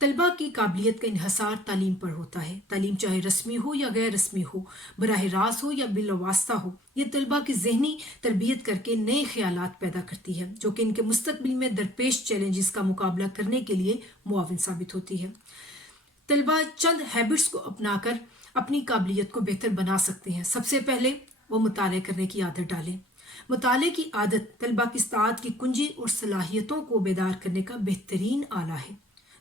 طلبہ کی قابلیت کا انحصار تعلیم پر ہوتا ہے. تعلیم چاہے رسمی ہو یا غیر رسمی ہو، براہ راست ہو یا بالواسطہ ہو، یہ طلبہ کی ذہنی تربیت کر کے نئے خیالات پیدا کرتی ہے جو کہ ان کے مستقبل میں درپیش چیلنجز کا مقابلہ کرنے کے لیے معاون ثابت ہوتی ہے. طلبہ چند ہیبٹس کو اپنا کر اپنی قابلیت کو بہتر بنا سکتے ہیں. سب سے پہلے وہ مطالعہ کرنے کی عادت ڈالیں. مطالعے کی عادت طلبہ کی استعداد کی کنجی اور صلاحیتوں کو بیدار کرنے کا بہترین آلہ ہے.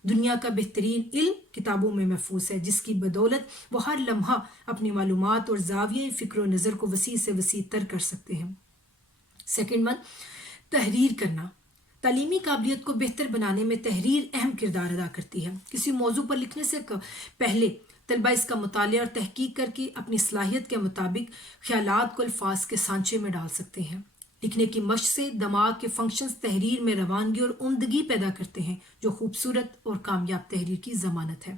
دنیا کا بہترین علم کتابوں میں محفوظ ہے، جس کی بدولت وہ ہر لمحہ اپنی معلومات اور زاویہ فکر و نظر کو وسیع سے وسیع تر کر سکتے ہیں. سیکنڈ ون، تحریر کرنا. تعلیمی قابلیت کو بہتر بنانے میں تحریر اہم کردار ادا کرتی ہے. کسی موضوع پر لکھنے سے پہلے طلبہ اس کا مطالعہ اور تحقیق کر کے اپنی صلاحیت کے مطابق خیالات کو الفاظ کے سانچے میں ڈال سکتے ہیں. لکھنے کی مشق سے دماغ کے فنکشنز تحریر میں روانگی اور عمدگی پیدا کرتے ہیں جو خوبصورت اور کامیاب تحریر کی ضمانت ہے.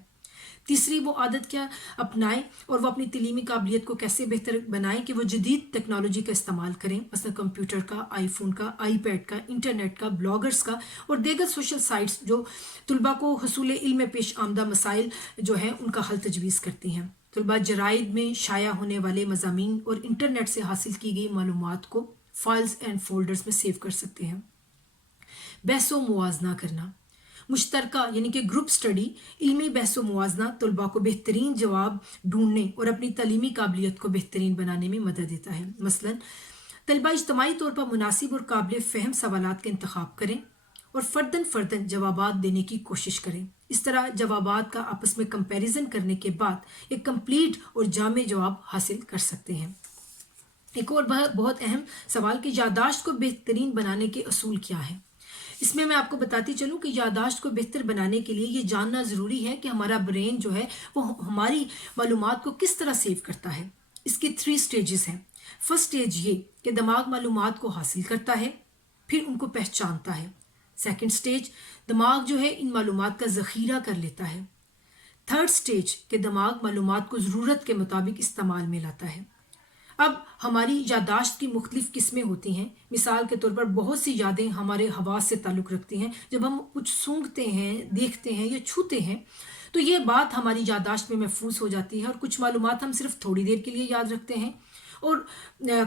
تیسری وہ عادت کیا اپنائیں اور وہ اپنی تعلیمی قابلیت کو کیسے بہتر بنائیں کہ وہ جدید ٹیکنالوجی کا استعمال کریں، مثلا کمپیوٹر کا، آئی فون کا، آئی پیڈ کا، انٹرنیٹ کا، بلاگرز کا اور دیگر سوشل سائٹس جو طلباء کو حصول علم میں پیش آمدہ مسائل جو ہیں ان کا حل تجویز کرتی ہیں. طلباء جرائد میں شائع ہونے والے مضامین اور انٹرنیٹ سے حاصل کی گئی معلومات کو فائلز اینڈ فولڈرز میں سیو کر سکتے ہیں. بحث و موازنہ کرنا. مشترکہ یعنی کہ گروپ سٹڈی علمی بحث و موازنہ طلباء کو بہترین جواب ڈھونڈنے اور اپنی تعلیمی قابلیت کو بہترین بنانے میں مدد دیتا ہے. مثلا طلباء اجتماعی طور پر مناسب اور قابل فہم سوالات کا انتخاب کریں اور فرداً جوابات دینے کی کوشش کریں. اس طرح جوابات کا آپس میں کمپیریزن کرنے کے بعد ایک کمپلیٹ اور جامع جواب حاصل کر سکتے ہیں. ایک اور بہت اہم سوال کہ یادداشت کو بہترین بنانے کے اصول کیا ہیں. اس میں آپ کو بتاتی چلوں کہ یادداشت کو بہتر بنانے کے لیے یہ جاننا ضروری ہے کہ ہمارا برین جو ہے وہ ہماری معلومات کو کس طرح سیو کرتا ہے. اس کی 3 سٹیجز ہیں. فرسٹ سٹیج یہ کہ دماغ معلومات کو حاصل کرتا ہے، پھر ان کو پہچانتا ہے. سیکنڈ سٹیج دماغ جو ہے ان معلومات کا ذخیرہ کر لیتا ہے. تھرڈ سٹیج کہ دماغ معلومات کو ضرورت کے مطابق استعمال میں لاتا ہے. اب ہماری یادداشت کی مختلف قسمیں ہوتی ہیں. مثال کے طور پر بہت سی یادیں ہمارے حواس سے تعلق رکھتی ہیں. جب ہم کچھ سونگھتے ہیں، دیکھتے ہیں یا چھوتے ہیں تو یہ بات ہماری یادداشت میں محفوظ ہو جاتی ہے، اور کچھ معلومات ہم صرف تھوڑی دیر کے لیے یاد رکھتے ہیں اور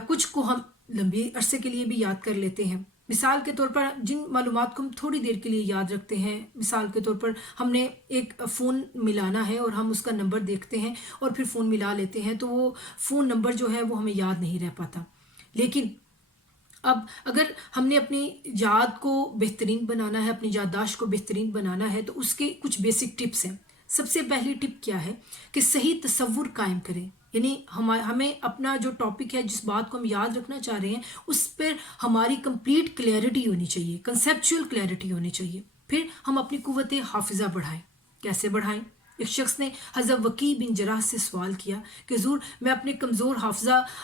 کچھ کو ہم لمبی عرصے کے لیے بھی یاد کر لیتے ہیں. مثال کے طور پر جن معلومات کو ہم تھوڑی دیر کے لیے یاد رکھتے ہیں، مثال کے طور پر ہم نے ایک فون ملانا ہے اور ہم اس کا نمبر دیکھتے ہیں اور پھر فون ملا لیتے ہیں تو وہ فون نمبر جو ہے وہ ہمیں یاد نہیں رہ پاتا. لیکن اب اگر ہم نے اپنی یاد کو بہترین بنانا ہے، اپنی یادداشت کو بہترین بنانا ہے تو اس کے کچھ بیسک ٹپس ہیں. سب سے پہلی ٹپ کیا ہے کہ صحیح تصور قائم کریں. یعنی ہمیں اپنا جو ٹاپک ہے، جس بات کو ہم یاد رکھنا چاہ رہے ہیں، اس پر ہماری کمپلیٹ کلیئرٹی ہونی چاہیے، کنسیپچول کلیئرٹی ہونی چاہیے. پھر ہم اپنی قوت حافظہ بڑھائیں. کیسے بڑھائیں؟ ایک شخص نے حضرت وکیع بن جراح سے سوال کیا کہ حضور میں اپنے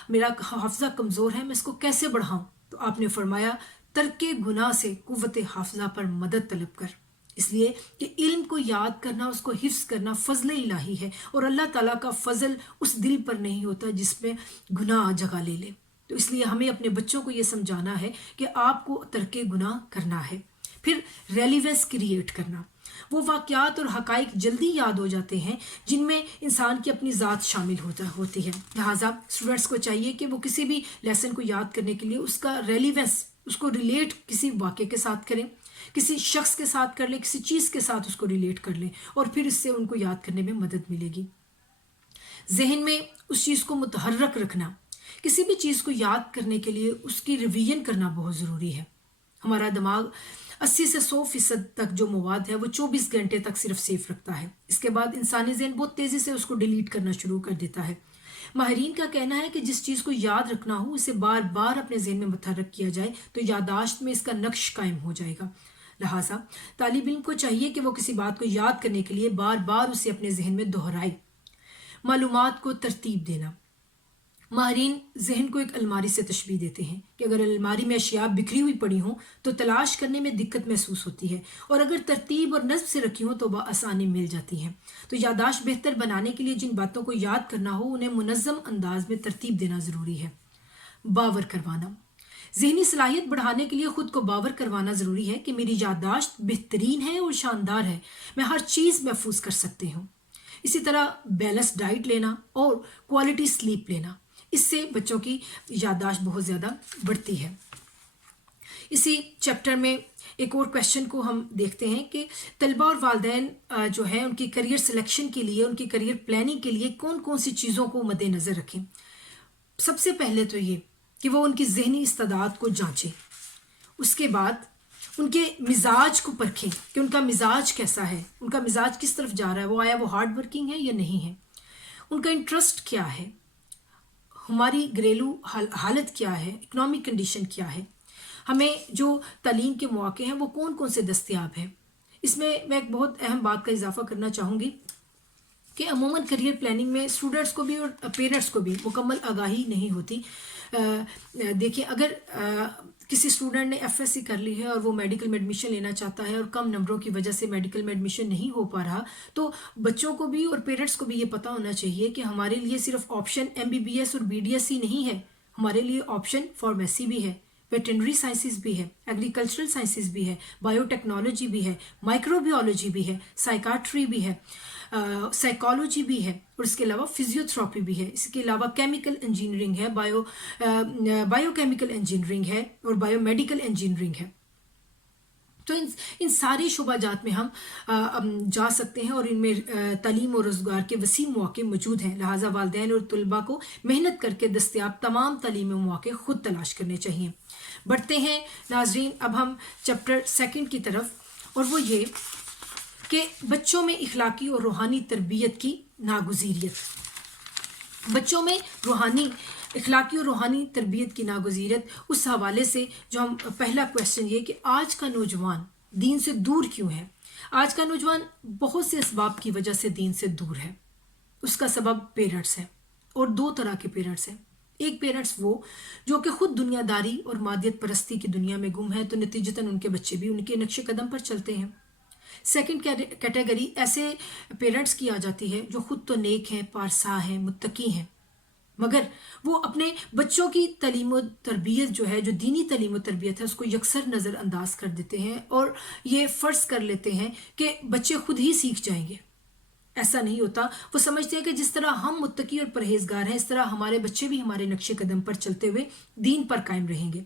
میرا حافظہ کمزور ہے، میں اس کو کیسے بڑھاؤں؟ تو آپ نے فرمایا ترک گناہ سے قوت حافظہ پر مدد طلب کر. اس لیے کہ علم کو یاد کرنا، اس کو حفظ کرنا فضل الہی ہے، اور اللہ تعالیٰ کا فضل اس دل پر نہیں ہوتا جس میں گناہ جگہ لے لے. تو اس لیے ہمیں اپنے بچوں کو یہ سمجھانا ہے کہ آپ کو ترک گناہ کرنا ہے. پھر ریلیونس کریٹ کرنا. وہ واقعات اور حقائق جلدی یاد ہو جاتے ہیں جن میں انسان کی اپنی ذات شامل ہوتی ہے. لہٰذا اسٹوڈنٹس کو چاہیے کہ وہ کسی بھی لیسن کو یاد کرنے کے لیے اس کا ریلیونس، اس کو ریلیٹ کسی واقعے کے ساتھ کریں، کسی شخص کے ساتھ کر لیں، کسی چیز کے ساتھ اس کو ریلیٹ کر لیں، اور پھر اس سے ان کو یاد کرنے میں مدد ملے گی. ذہن میں اس چیز کو متحرک رکھنا. کسی بھی چیز کو یاد کرنے کے لیے اس کی ریویژن کرنا بہت ضروری ہے. ہمارا دماغ 80 سے 100% تک جو مواد ہے وہ 24 گھنٹے تک صرف سیف رکھتا ہے. اس کے بعد انسانی ذہن بہت تیزی سے اس کو ڈیلیٹ کرنا شروع کر دیتا ہے. ماہرین کا کہنا ہے کہ جس چیز کو یاد رکھنا ہو اسے بار بار اپنے ذہن میں متحرک کیا جائے تو یادداشت میں اس کا نقش قائم ہو جائے گا. لہٰذا طالب علم کو چاہیے کہ وہ کسی بات کو یاد کرنے کے لیے بار بار اسے اپنے ذہن میں دہرائے. معلومات کو ترتیب دینا. ماہرین ذہن کو ایک الماری سے تشبیہ دیتے ہیں کہ اگر الماری میں اشیاء بکھری ہوئی پڑی ہوں تو تلاش کرنے میں دقت محسوس ہوتی ہے، اور اگر ترتیب اور نظم سے رکھی ہوں تو بآسانی مل جاتی ہیں. تو یادداشت بہتر بنانے کے لیے جن باتوں کو یاد کرنا ہو انہیں منظم انداز میں ترتیب دینا ضروری ہے. باور کروانا. ذہنی صلاحیت بڑھانے کے لیے خود کو باور کروانا ضروری ہے کہ میری یادداشت بہترین ہے اور شاندار ہے، میں ہر چیز محفوظ کر سکتی ہوں۔ اسی طرح بیلنس ڈائٹ لینا اور کوالٹی سلیپ لینا، اس سے بچوں کی یادداشت بہت زیادہ بڑھتی ہے۔ اسی چیپٹر میں ایک اور کویشچن کو ہم دیکھتے ہیں کہ طلبہ اور والدین جو ہے ان کی کریئر سلیکشن کے لیے، ان کی کریئر پلاننگ کے لیے کون کون سی چیزوں کو مد نظر رکھیں۔ سب سے پہلے تو یہ کہ وہ ان کی ذہنی استعداد کو جانچیں، اس کے بعد ان کے مزاج کو پرکھیں کہ ان کا مزاج کیسا ہے، ان کا مزاج کس طرف جا رہا ہے، وہ آیا وہ ہارڈ ورکنگ ہے یا نہیں ہے، ان کا انٹرسٹ کیا ہے، ہماری گھریلو حالت کیا ہے، اکنامک کنڈیشن کیا ہے، ہمیں جو تعلیم کے مواقع ہیں وہ کون کون سے دستیاب ہیں۔ اس میں ایک بہت اہم بات کا اضافہ کرنا چاہوں گی کہ عموماً کریئر پلاننگ میں اسٹوڈنٹس کو بھی اور پیرنٹس کو بھی مکمل آگاہی نہیں ہوتی۔ دیکھیں، اگر کسی اسٹوڈنٹ نے ایف ایس سی کر لی ہے اور وہ میڈیکل میں ایڈمیشن لینا چاہتا ہے اور کم نمبروں کی وجہ سے میڈیکل میں ایڈمیشن نہیں ہو پا رہا، تو بچوں کو بھی اور پیرنٹس کو بھی یہ پتہ ہونا چاہیے کہ ہمارے لیے صرف option M B B S اور بی ڈی ایس سی نہیں ہے، ہمارے لیے آپشن فارمیسی بھی ہے، ویٹرنری سائنسز بھی ہے، ایگریکلچرل سائنسز بھی ہے، بایو ٹیکنالوجی بھی ہے، مائکرو بیولوجی بھی ہے، سائیکاٹری بھی ہے، سائیکالوجی بھی ہے، اور اس کے علاوہ فزیو تھراپی بھی ہے، اس کے علاوہ کیمیکل انجینئرنگ ہے، بایو کیمیکل انجینئرنگ ہے، اور بایو میڈیکل انجینئرنگ ہے۔ تو ان سارے شعبہ جات میں ہم جا سکتے ہیں اور ان میں تعلیم اور روزگار کے وسیع مواقع موجود ہیں، لہٰذا والدین اور طلباء کو محنت کر کے دستیاب تمام تعلیمی مواقع خود تلاش کرنے چاہیے۔ بڑھتے ہیں ناظرین اب ہم چیپٹر 2 کی طرف، اور وہ یہ کہ بچوں میں اخلاقی اور روحانی تربیت کی ناگزیریت۔ بچوں میں اخلاقی اور روحانی تربیت کی ناگزیریت اس حوالے سے جو ہم پہلا کویشچن یہ کہ آج کا نوجوان دین سے دور کیوں ہے؟ آج کا نوجوان بہت سے اسباب کی وجہ سے دین سے دور ہے۔ اس کا سبب پیرنٹس ہے، اور دو طرح کے پیرنٹس ہیں۔ ایک پیرنٹس وہ جو کہ خود دنیا داری اور مادیت پرستی کی دنیا میں گم ہیں، تو نتیجتاً ان کے بچے بھی ان کے نقش قدم پر چلتے ہیں۔ سیکنڈ کیٹیگری ایسے پیرنٹس کی آ جاتی ہے جو خود تو نیک ہیں، پارسا ہیں، متقی ہیں، مگر وہ اپنے بچوں کی تعلیم و تربیت جو ہے، جو دینی تعلیم و تربیت ہے، اس کو یکسر نظر انداز کر دیتے ہیں اور یہ فرض کر لیتے ہیں کہ بچے خود ہی سیکھ جائیں گے۔ ایسا نہیں ہوتا۔ وہ سمجھتے ہیں کہ جس طرح ہم متقی اور پرہیزگار ہیں، اس طرح ہمارے بچے بھی ہمارے نقش قدم پر چلتے ہوئے دین پر قائم رہیں گے۔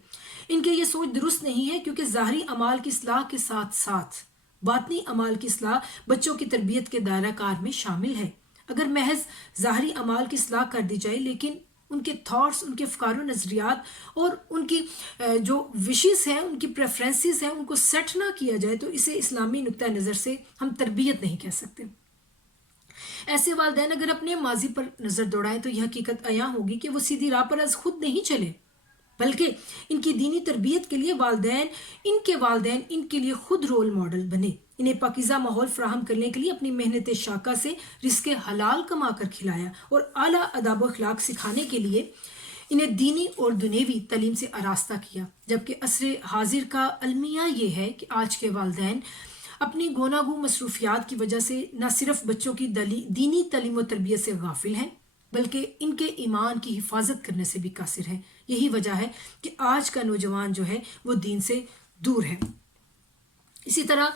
ان کے یہ سوچ درست نہیں ہے، کیونکہ ظاہری اعمال کی اصلاح کے ساتھ ساتھ باطنی اعمال کی اصلاح بچوں کی تربیت کے دائرہ کار میں شامل ہے۔ اگر محض ظاہری اعمال کی اصلاح کر دی جائے لیکن ان کے تھاٹس، ان کے افکار و نظریات اور ان کی جو وشز ہیں، ان کی پریفرنسز ہیں، ان کو سیٹ نہ کیا جائے تو اسے اسلامی نقطہ نظر سے ہم تربیت نہیں کہہ سکتے۔ ایسے والدین اگر اپنے ماضی پر نظر دوڑائیں تو یہ حقیقت عیاں ہوگی کہ وہ سیدھی راہ پر از خود نہیں چلے، بلکہ ان کی دینی تربیت کے لیے والدین ان کے لیے خود رول ماڈل بنے، انہیں پاکیزہ ماحول فراہم کرنے کے لیے اپنی محنت شاقہ سے رزق حلال کما کر کھلایا اور اعلیٰ آداب و اخلاق سکھانے کے لیے انہیں دینی اور دنیوی تعلیم سے آراستہ کیا۔ جبکہ عصر حاضر کا المیہ یہ ہے کہ آج کے والدین اپنی گوناگو مصروفیات کی وجہ سے نہ صرف بچوں کی دینی تعلیم و تربیت سے غافل ہیں، بلکہ ان کے ایمان کی حفاظت کرنے سے بھی قاصر ہیں۔ یہی وجہ ہے کہ آج کا نوجوان جو ہے وہ دین سے دور ہے۔ اسی طرح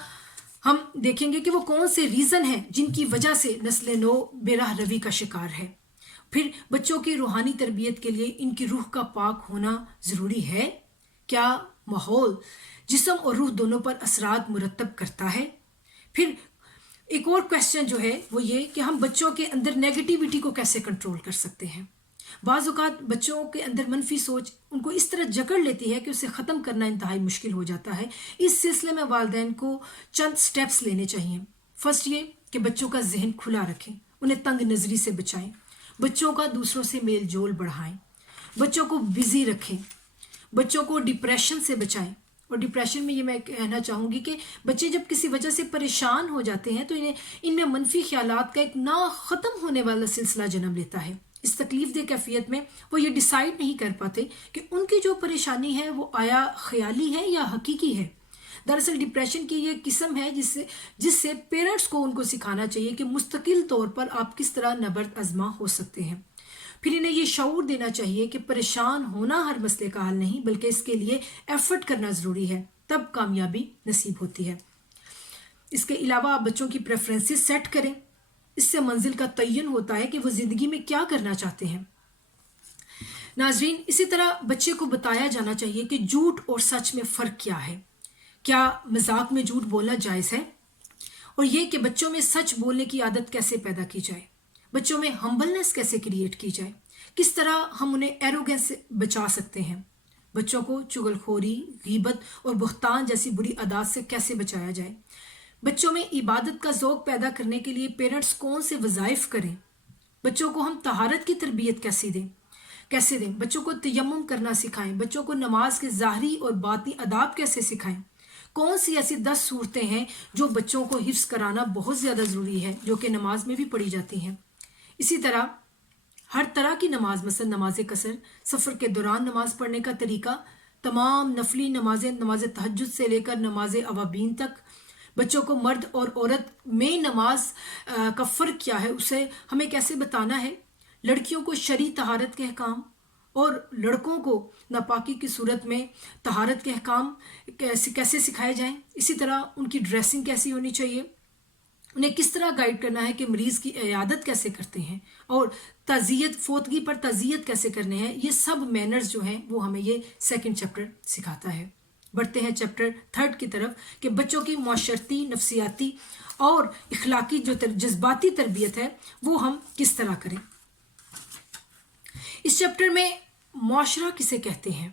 ہم دیکھیں گے کہ وہ کون سے ریزن ہیں جن کی وجہ سے نسل نو بے راہ روی کا شکار ہے۔ پھر بچوں کی روحانی تربیت کے لیے ان کی روح کا پاک ہونا ضروری ہے۔ کیا ماحول جسم اور روح دونوں پر اثرات مرتب کرتا ہے؟ پھر ایک اور کویشچن جو ہے وہ یہ کہ ہم بچوں کے اندر نیگیٹیوٹی کو کیسے کنٹرول کر سکتے ہیں؟ بعض اوقات بچوں کے اندر منفی سوچ ان کو اس طرح جکڑ لیتی ہے کہ اسے ختم کرنا انتہائی مشکل ہو جاتا ہے۔ اس سلسلے میں والدین کو چند سٹیپس لینے چاہیے۔ فرسٹ یہ کہ بچوں کا ذہن کھلا رکھیں، انہیں تنگ نظری سے بچائیں، بچوں کا دوسروں سے میل جول بڑھائیں، بچوں کو بزی رکھیں، بچوں کو ڈپریشن سے بچائیں۔ اور ڈپریشن میں یہ میں کہنا چاہوں گی کہ بچے جب کسی وجہ سے پریشان ہو جاتے ہیں تو ان میں منفی خیالات کا ایک نا ختم ہونے والا سلسلہ جنم لیتا ہے۔ اس تکلیف دہ کیفیت میں وہ یہ ڈیسائیڈ نہیں کر پاتے کہ ان کی جو پریشانی ہے وہ آیا خیالی ہے یا حقیقی ہے۔ دراصل ڈپریشن کی یہ قسم ہے جس سے پیرنٹس کو ان کو سکھانا چاہیے کہ مستقل طور پر آپ کس طرح نبرد آزما ہو سکتے ہیں۔ پھر انہیں یہ شعور دینا چاہیے کہ پریشان ہونا ہر مسئلے کا حل نہیں، بلکہ اس کے لیے ایفرٹ کرنا ضروری ہے، تب کامیابی نصیب ہوتی ہے۔ اس کے علاوہ آپ بچوں کی پریفرنسز سیٹ کریں، اس سے منزل کا تعین ہوتا ہے کہ وہ زندگی میں کیا کرنا چاہتے ہیں۔ ناظرین، اسی طرح بچے کو بتایا جانا چاہیے کہ جھوٹ اور سچ میں فرق کیا ہے، کیا مذاق میں جھوٹ بولنا جائز ہے، اور یہ کہ بچوں میں سچ بولنے کی عادت کیسے پیدا کی جائے، بچوں میں ہمبلنس کیسے کریٹ کی جائے، کس طرح ہم انہیں ایروگنس سے بچا سکتے ہیں، بچوں کو چغل خوری، غیبت اور بہتان جیسی بری عادات سے کیسے بچایا جائے، بچوں میں عبادت کا ذوق پیدا کرنے کے لیے پیرنٹس کون سے وظائف کریں، بچوں کو ہم طہارت کی تربیت کیسے دیں، بچوں کو تیمم کرنا سکھائیں، بچوں کو نماز کے ظاہری اور باطنی آداب کیسے سکھائیں، کون سی ایسی 10 صورتیں ہیں جو بچوں کو حفظ کرانا بہت زیادہ ضروری ہے، جو کہ نماز میں بھی پڑھی جاتی ہیں۔ اسی طرح ہر طرح کی نماز، مثلا نماز قصر، سفر کے دوران نماز پڑھنے کا طریقہ، تمام نفلی نمازیں، نماز تہجد سے لے کر نماز اوابین تک، بچوں کو مرد اور عورت میں نماز کا فرق کیا ہے اسے ہمیں کیسے بتانا ہے، لڑکیوں کو شرعی طہارت کے احکام اور لڑکوں کو ناپاکی کی صورت میں طہارت کے احکام کیسے سکھائے جائیں، اسی طرح ان کی ڈریسنگ کیسی ہونی چاہیے، انہیں کس طرح گائیڈ کرنا ہے کہ مریض کی عیادت کیسے کرتے ہیں، اور تعزیت، فوتگی پر تعزیت کیسے کرنے ہیں، یہ سب مینرز جو ہیں وہ ہمیں یہ سیکنڈ چیپٹر سکھاتا ہے۔ بڑھتے ہیں چیپٹر 3 کی طرف کہ بچوں کی معاشرتی، نفسیاتی اور اخلاقی جو جذباتی تربیت ہے وہ ہم کس طرح کریں۔ اس چیپٹر میں معاشرہ کسے کہتے ہیں،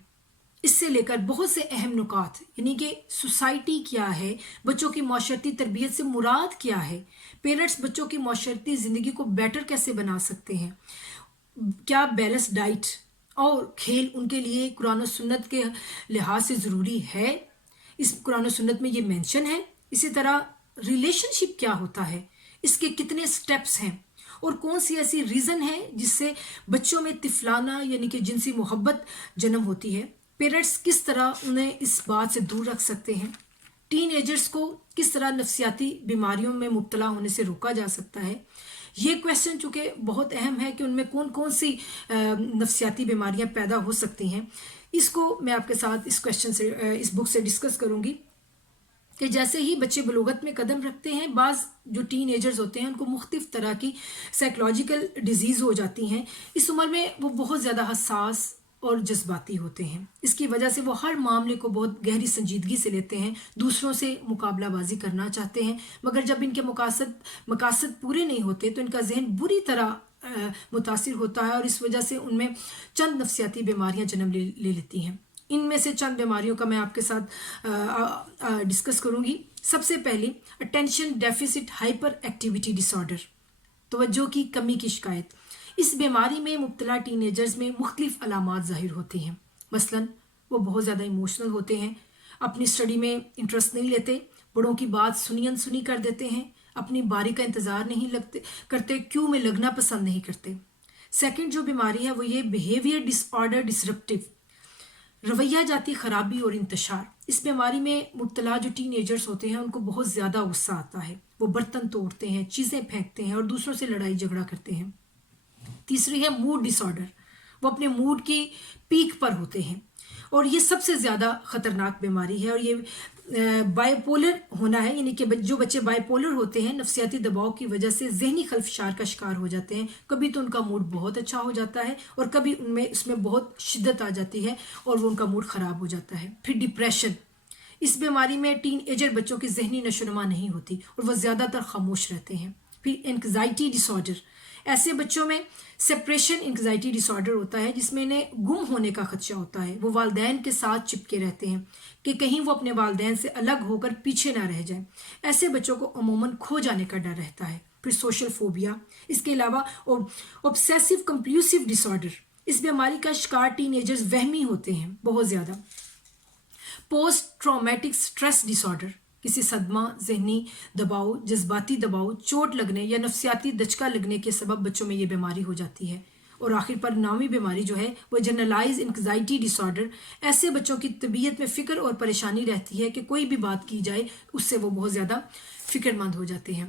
اس سے لے کر بہت سے اہم نکات، یعنی کہ سوسائٹی کیا ہے، بچوں کی معاشرتی تربیت سے مراد کیا ہے، پیرنٹس بچوں کی معاشرتی زندگی کو بیٹر کیسے بنا سکتے ہیں، کیا بیلنس ڈائٹ اور کھیل ان کے لیے قرآن و سنت کے لحاظ سے ضروری ہے، اس قرآن و سنت میں یہ مینشن ہے۔ اسی طرح ریلیشن شپ کیا ہوتا ہے، اس کے کتنے سٹیپس ہیں، اور کون سی ایسی ریزن ہے جس سے بچوں میں طفلانہ یعنی کہ جنسی محبت جنم ہوتی ہے، پیرنٹس کس طرح انہیں اس بات سے دور رکھ سکتے ہیں، ٹین ایجرز کو کس طرح نفسیاتی بیماریوں میں مبتلا ہونے سے روکا جا سکتا ہے۔ یہ کویسچن چونکہ بہت اہم ہے کہ ان میں کون کون سی نفسیاتی بیماریاں پیدا ہو سکتی ہیں، اس کو میں آپ کے ساتھ اس کویسچن سے، اس بک سے ڈسکس کروں گی کہ جیسے ہی بچے بلوغت میں قدم رکھتے ہیں، بعض جو ٹین ایجرز ہوتے ہیں ان کو مختلف طرح کی سائیکلوجیکل ڈیزیز ہو جاتی ہیں، اس عمر میں وہ بہت زیادہ حساس اور جذباتی ہوتے ہیں، اس کی وجہ سے وہ ہر معاملے کو بہت گہری سنجیدگی سے لیتے ہیں، دوسروں سے مقابلہ بازی کرنا چاہتے ہیں، مگر جب ان کے مقاصد پورے نہیں ہوتے تو ان کا ذہن بری طرح متاثر ہوتا ہے، اور اس وجہ سے ان میں چند نفسیاتی بیماریاں جنم لے لیتی ہیں۔ ان میں سے چند بیماریوں کا میں آپ کے ساتھ ڈسکس کروں گی۔ سب سے پہلی اٹینشن ڈیفیسٹ ہائپر ایکٹیویٹی ڈس آرڈر، توجہ کی کمی کی شکایت۔ اس بیماری میں مبتلا ٹین ایجرز میں مختلف علامات ظاہر ہوتی ہیں، مثلا وہ بہت زیادہ ایموشنل ہوتے ہیں، اپنی اسٹڈی میں انٹرسٹ نہیں لیتے، بڑوں کی بات سنی انسنی کر دیتے ہیں، اپنی باری کا انتظار نہیں کرتے، کیوں میں لگنا پسند نہیں کرتے۔ سیکنڈ جو بیماری ہے وہ یہ بیہیویئر ڈس آرڈر ڈسرپٹیو، رویہ جاتی خرابی اور انتشار۔ اس بیماری میں مبتلا جو ٹین ایجرز ہوتے ہیں ان کو بہت زیادہ غصہ آتا ہے، وہ برتن توڑتے ہیں، چیزیں پھینکتے ہیں اور دوسروں سے لڑائی جھگڑا کرتے ہیں۔ تیسری ہے موڈ ڈس آرڈر، وہ اپنے موڈ کی پیک پر ہوتے ہیں، اور یہ سب سے زیادہ خطرناک بیماری ہے، اور یہ بائی پولر ہونا ہے، یعنی کہ جو بچے بائی پولر ہوتے ہیں نفسیاتی دباؤ کی وجہ سے ذہنی خلفشار کا شکار ہو جاتے ہیں، کبھی تو ان کا موڈ بہت اچھا ہو جاتا ہے اور کبھی اس میں بہت شدت آ جاتی ہے اور وہ ان کا موڈ خراب ہو جاتا ہے۔ پھر ڈپریشن، اس بیماری میں ٹین ایجر بچوں کی ذہنی نشو و نما نہیں ہوتی اور وہ زیادہ تر خاموش رہتے ہیں۔ پھر اینگزائٹی ڈس آرڈر، ایسے بچوں میں سپریشن اینگزائٹی ڈس آرڈر ہوتا ہے جس میں انہیں گم ہونے کا خدشہ ہوتا ہے، وہ والدین کے ساتھ چپکے رہتے ہیں کہ کہیں وہ اپنے والدین سے الگ ہو کر پیچھے نہ رہ جائیں، ایسے بچوں کو عموماً کھو جانے کا ڈر رہتا ہے۔ پھر سوشل فوبیا، اس کے علاوہ اوبسیسو کمپلسیو ڈس آرڈر، اس بیماری کا شکار ٹین ایجرز وہمی ہوتے ہیں بہت زیادہ۔ پوسٹ ٹرامیٹک سٹریس ڈس آرڈر، کسی صدمہ، ذہنی دباؤ، جذباتی دباؤ، چوٹ لگنے یا نفسیاتی دچکا لگنے کے سبب بچوں میں یہ بیماری ہو جاتی ہے۔ اور آخر پر 9ویں بیماری جو ہے وہ جنرلائز انگزائٹی ڈس آرڈر، ایسے بچوں کی طبیعت میں فکر اور پریشانی رہتی ہے کہ کوئی بھی بات کی جائے اس سے وہ بہت زیادہ فکر مند ہو جاتے ہیں۔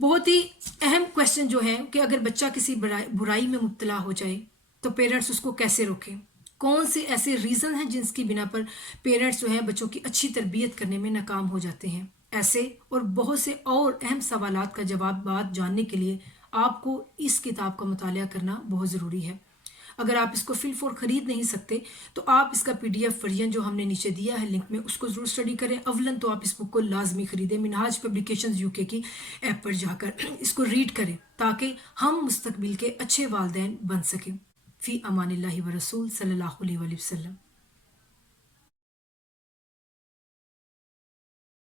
بہت ہی اہم کویشچن جو ہے کہ اگر بچہ کسی برائی میں مبتلا ہو جائے تو پیرنٹس اس کو کیسے روکیں؟ کون سے ایسے ریزن ہیں جس کی بنا پر پیرنٹس جو ہیں بچوں کی اچھی تربیت کرنے میں ناکام ہو جاتے ہیں؟ ایسے اور بہت سے اور اہم سوالات کا جوابات جاننے کے لیے آپ کو اس کتاب کا مطالعہ کرنا بہت ضروری ہے۔ اگر آپ اس کو فل فور خرید نہیں سکتے تو آپ اس کا PDF ورژن جو ہم نے نیچے دیا ہے لنک میں اس کو ضرور اسٹڈی کریں۔ اولن تو آپ اس بک کو لازمی خریدیں، منہاج پبلیکیشنز UK کی ایپ پر جا کر اس کو ریڈ کریں تاکہ ہم مستقبل کے اچھے والدین بن سکیں۔ فی امان اللہ و رسول صلی اللہ علیہ وسلم۔